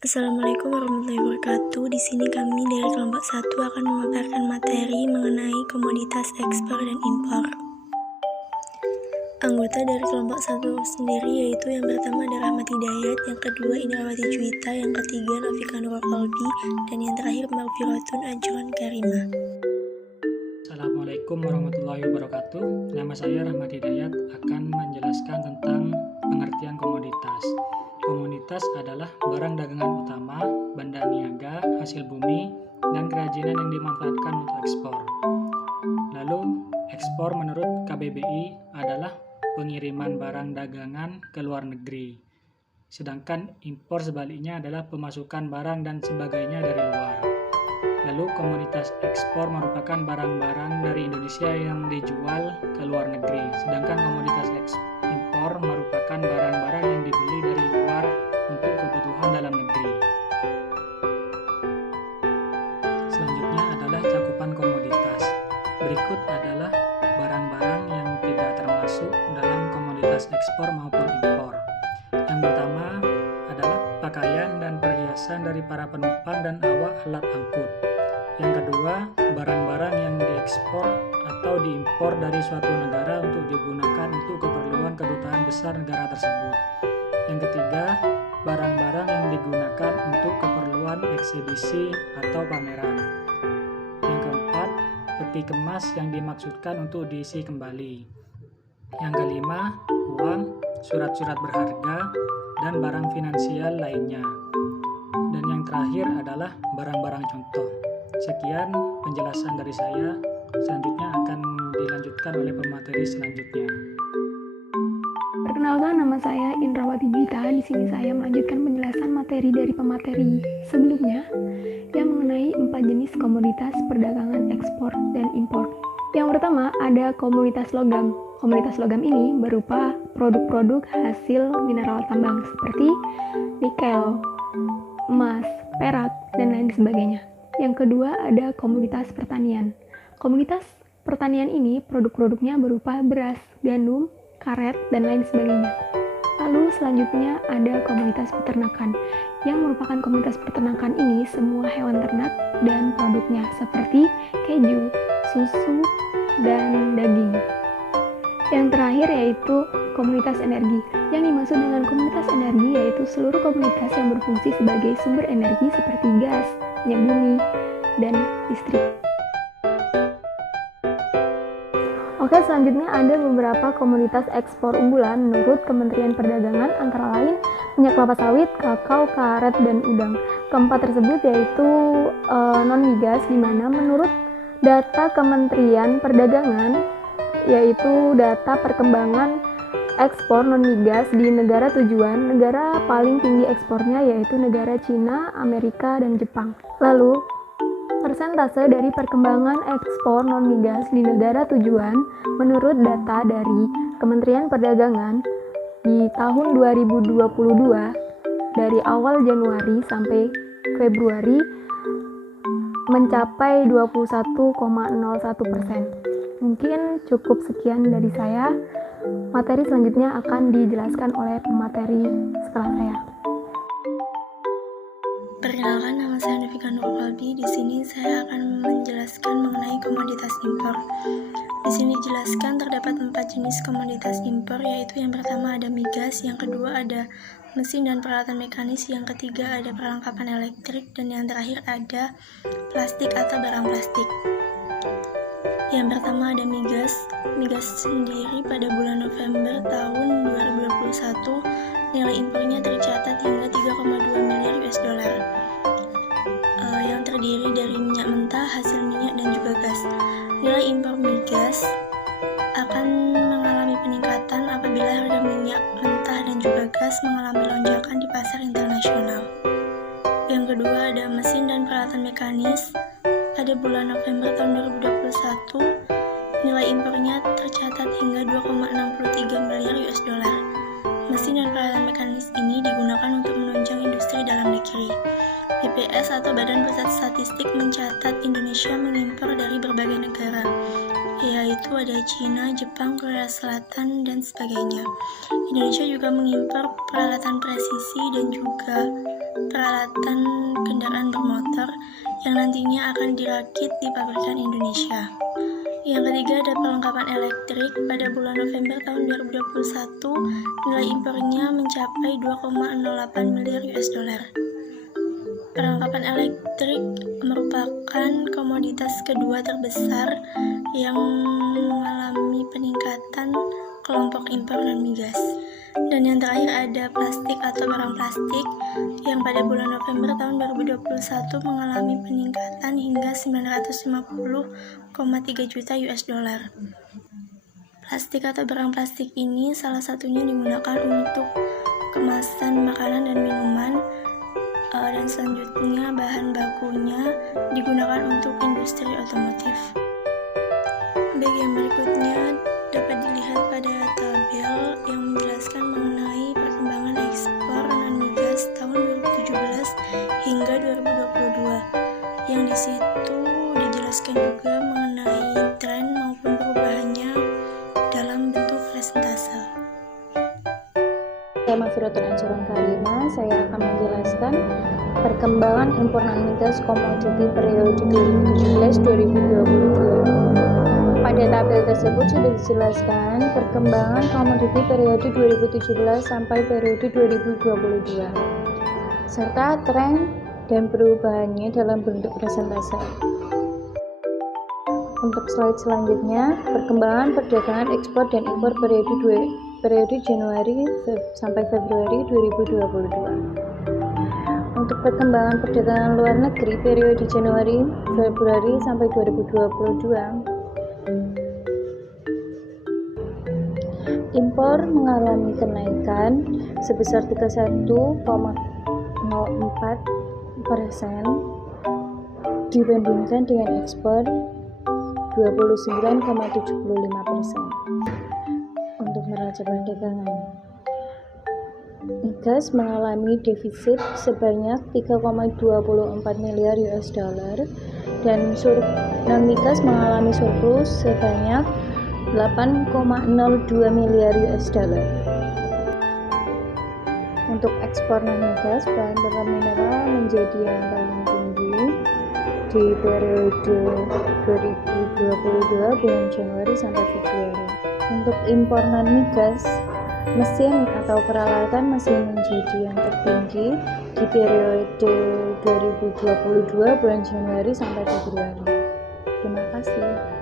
Assalamualaikum warahmatullahi wabarakatuh. Di sini kami dari kelompok 1 akan memaparkan materi mengenai komoditas ekspor dan impor. Anggota dari kelompok 1 sendiri yaitu yang pertama adalah Rahmat Hidayat, yang kedua Indrawati Juwita, yang ketiga Novika Nurul Kolbi, dan yang terakhir Maghfiratun Ajron Karimah. Assalamualaikum warahmatullahi wabarakatuh. Nama saya Rahmat Hidayat akan menjelaskan tentang pengertian komoditas. Komoditas adalah barang dagangan utama, benda niaga, hasil bumi, dan kerajinan yang dimanfaatkan untuk ekspor. Lalu, ekspor menurut KBBI adalah pengiriman barang dagangan ke luar negeri. Sedangkan impor sebaliknya adalah pemasukan barang dan sebagainya dari luar. Lalu komoditas ekspor merupakan barang-barang dari Indonesia yang dijual ke luar negeri. Sedangkan komoditas impor merupakan barang-barang yang dibeli dari luar untuk kebutuhan dalam negeri. Selanjutnya adalah cakupan komoditas. Berikut adalah barang-barang yang tidak termasuk dalam komoditas ekspor maupun impor. Yang pertama adalah pakaian dan perhiasan dari para penumpang dan awak alat angkut. Yang kedua, barang-barang yang diekspor atau diimpor dari suatu negara untuk digunakan untuk keperluan kedutaan besar negara tersebut. Yang ketiga, barang-barang yang digunakan untuk keperluan eksibisi atau pameran. Yang keempat, peti kemas yang dimaksudkan untuk diisi kembali. Yang kelima, uang, surat-surat berharga, dan barang finansial lainnya. Dan yang terakhir adalah barang-barang contoh. Sekian penjelasan dari saya. Selanjutnya akan dilanjutkan oleh pemateri selanjutnya. Perkenalkan, nama saya Indrawati Juwita. Di sini saya melanjutkan penjelasan materi dari pemateri sebelumnya yang mengenai 4 jenis komoditas perdagangan ekspor dan impor. Yang pertama ada komoditas logam. Komoditas logam ini berupa produk-produk hasil mineral tambang seperti nikel, emas, perak, dan lain sebagainya. Yang kedua ada komoditas pertanian. Komoditas pertanian ini produk-produknya berupa beras, gandum, karet, dan lain sebagainya. Lalu selanjutnya ada komoditas peternakan. Yang merupakan komoditas peternakan ini semua hewan ternak dan produknya seperti keju, susu, dan daging. Yang terakhir yaitu komoditas energi. Yang dimaksud dengan komoditas energi yaitu seluruh komoditas yang berfungsi sebagai sumber energi seperti gas, minyak bumi, dan listrik. Oke, selanjutnya ada beberapa komoditas ekspor unggulan menurut Kementerian Perdagangan, antara lain minyak kelapa sawit, kakao, karet, dan udang. Keempat tersebut yaitu non-migas, di mana menurut data Kementerian Perdagangan yaitu data perkembangan ekspor non-migas di negara tujuan, negara paling tinggi ekspornya yaitu negara Cina, Amerika, dan Jepang. Lalu, persentase dari perkembangan ekspor non-migas di negara tujuan menurut data dari Kementerian Perdagangan di tahun 2022 dari awal Januari sampai Februari mencapai 21,01%. Mungkin cukup sekian dari saya. Materi selanjutnya akan dijelaskan oleh pemateri setelah saya. Perkenalkan, nama saya Novika Nurul Kolbi. Di sini saya akan menjelaskan mengenai komoditas impor. Di sini dijelaskan terdapat 4 jenis komoditas impor, yaitu yang pertama ada migas, yang kedua ada mesin dan peralatan mekanis, yang ketiga ada perlengkapan elektrik, dan yang terakhir ada plastik atau barang plastik. Yang pertama ada migas. Migas sendiri pada bulan November tahun 2021 nilai impornya tercatat hingga 3,2 miliar US dollar. Yang terdiri dari minyak mentah, hasil minyak, dan juga gas. Nilai impor migas akan mengalami peningkatan apabila harga minyak mentah dan juga gas mengalami lonjakan di pasar internasional. Yang kedua ada mesin dan peralatan mekanis. Pada bulan November tahun 2021, nilai impornya tercatat hingga 2,63 miliar US dollar. Mesin dan peralatan mekanis ini digunakan untuk menunjang industri dalam negeri. BPS atau Badan Pusat Statistik mencatat Indonesia mengimpor dari berbagai negara, yaitu ada Cina, Jepang, Korea Selatan, dan sebagainya. Indonesia juga mengimpor peralatan presisi dan juga peralatan kendaraan bermotor yang nantinya akan dirakit di pabrikan Indonesia. Yang ketiga ada perlengkapan elektrik. Pada bulan November tahun 2021, nilai impornya mencapai 2,08 miliar US dollar. Perlengkapan elektrik merupakan komoditas kedua terbesar yang mengalami peningkatan kelompok impor non migas. Dan yang terakhir ada plastik atau barang plastik yang pada bulan November tahun 2021 mengalami peningkatan hingga 950,3 juta US dollar. Plastik atau barang plastik ini salah satunya digunakan untuk kemasan makanan dan minuman, dan selanjutnya bahan bakunya digunakan untuk industri otomotif. Baik, yang berikutnya dapat dilihat pada tabel yang menjelaskan mengenai perkembangan ekspor non-migas tahun 2017 hingga 2022. Yang di situ dijelaskan juga mengenai tren maupun perubahannya dalam bentuk persentase. Saya Mafiratul Anjuran Karina, saya akan menjelaskan perkembangan impor non-migas komoditi periode 2017-2022. Pada tabel tersebut sudah dijelaskan perkembangan komoditi periode 2017 sampai periode 2022, serta tren dan perubahannya dalam bentuk persentase. Untuk slide selanjutnya, perkembangan perdagangan ekspor dan impor periode Januari sampai Februari 2022. Untuk perkembangan perdagangan luar negeri periode Januari Februari sampai 2022, impor mengalami kenaikan sebesar 31,04% dibandingkan dengan ekspor 29,75%. Untuk neraca perdagangan, migas mengalami defisit sebanyak 3,24 miliar US dollar dan non-migas mengalami surplus sebanyak 8,02 miliar US dollar. Untuk ekspor non-migas, bahan bakar mineral menjadi yang paling tinggi di periode 2022 bulan Januari sampai Februari. Untuk impor non-migas, mesin atau peralatan masih menjadi yang tertinggi di periode 2022 bulan Januari sampai Februari. Terima kasih.